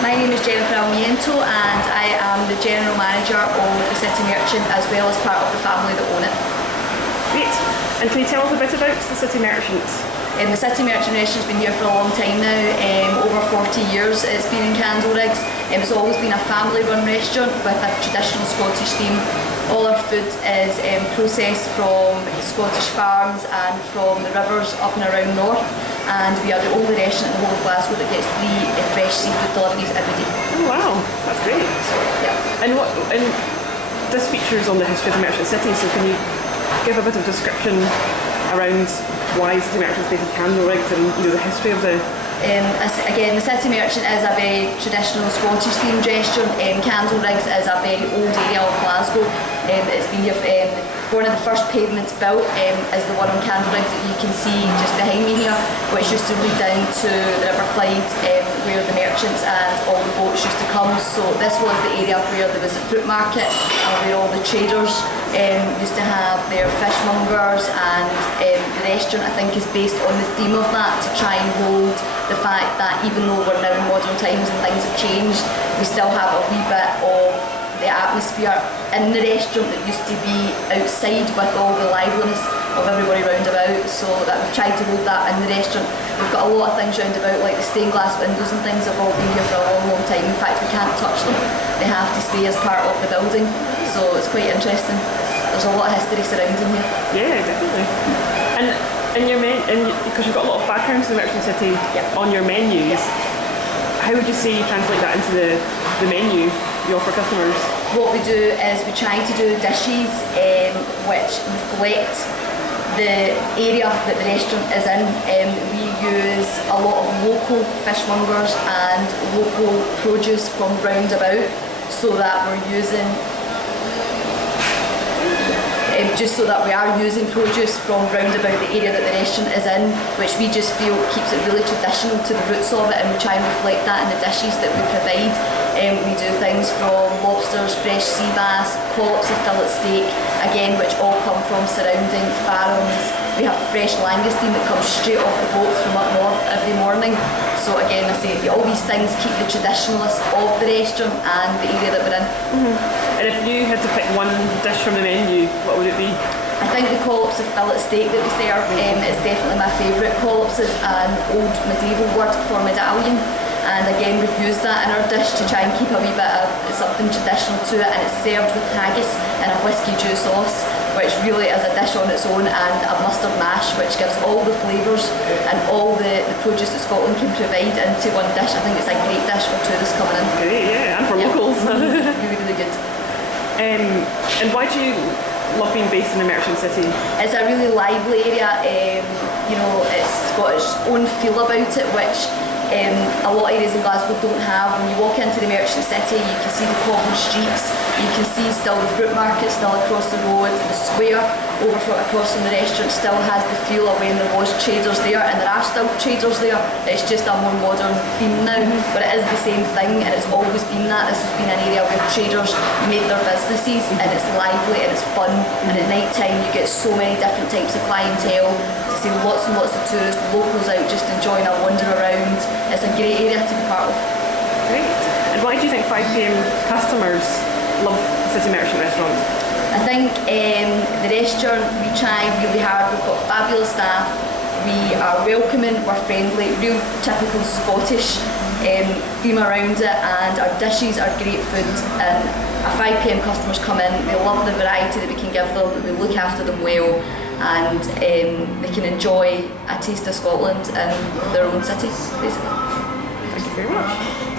My name is Jennifer Almiento and I am the General Manager of the City Merchant as well as part of the family that own it. Great. And can you tell us a bit about the City Merchant? The City Merchant restaurant's been here for a long time now, over 40 years it's been in Candleriggs. It's always been a family run restaurant with a traditional Scottish theme. All our food is processed from Scottish farms and from the rivers up and around north, and we are the only restaurant in the whole of Glasgow that gets 3 fresh seafood deliveries every day. Oh wow, that's great. So, yeah. And this features on the history of the Merchant City, so can you give a bit of description around why City Merchant is based in Candleriggs and the history of the... Again, the City Merchant is a very traditional Scottish themed restaurant. Candleriggs is a very old area of Glasgow. It's been here one of the first pavements built is the one on Candleriggs that you can see just behind me here, which used to lead down to the River Clyde where the merchants and all the boats used to come. So this was the area where there was a fruit market and where all the traders used to have their fishmongers, and the restaurant I think is based on the theme of that, to try and hold the fact that even though we're now in modern times and things have changed, we still have a wee bit of the atmosphere in the restaurant that used to be outside with all the liveliness of everybody round about, so that we've tried to hold that in the restaurant. We've got a lot of things round about, like the stained glass windows and things have all been here for a long, long time. In fact, we can't touch them. They have to stay as part of the building, so it's quite interesting. There's a lot of history surrounding here. Yeah, definitely. And your because you've got a lot of background to the Merchant City on your menus, how would you say you translate that into the menu you offer customers? What we do is we try to do dishes which reflect the area that the restaurant is in. We use a lot of local fishmongers and local produce from round about, so that we're using just so that we are using produce from round about the area that the restaurant is in, which we just feel keeps it really traditional to the roots of it, and we try and reflect that in the dishes that we provide. We do things from lobsters, fresh sea bass, collops of fillet steak, again which all come from surrounding farms. We have fresh langoustine that comes straight off the boat from up north every morning. So again, I say all these things keep the traditionalists of the restaurant and the area that we're in. And if you had to pick one dish from the menu, what would it be? I think the collops of fillet steak that we serve is definitely my favourite. Collops is an old medieval word for medallion, and again we've used that in our dish to try and keep a wee bit of something traditional to it, and it's served with haggis and a whiskey dew sauce, which really is a dish on its own, and a mustard mash, which gives all the flavours and all the produce that Scotland can provide into one dish. I think it's a great dish for tourists coming in. Great, yeah, and for locals. Really, really good. And why do you love being based in the Merchant City? It's a really lively area. It's got its own feel about it, which a lot of areas in Glasgow don't have. When you walk into the Merchant City, you can see the cobbled streets, you can see still the fruit market still across the road, the square across from the restaurant still has the feel of when there was traders there, and there are still traders there. It's just a more modern theme now, but it is the same thing, and it's always been that. This has been an area where traders made their businesses, and it's lively and it's fun, and at night time you get so many different types of clientele. To see lots and lots of tourists, locals out just enjoying a wander around. It's a great area to be part of. Great. And why do you think 5pm customers love the City Merchant restaurant? I think the restaurant, we try really hard. We've got fabulous staff, we are welcoming, we're friendly, real typical Scottish theme around it, and our dishes are great food, and our 5pm customers come in, they love the variety that we can give them, we look after them well, and they can enjoy a taste of Scotland in their own city, basically. Thank you very much.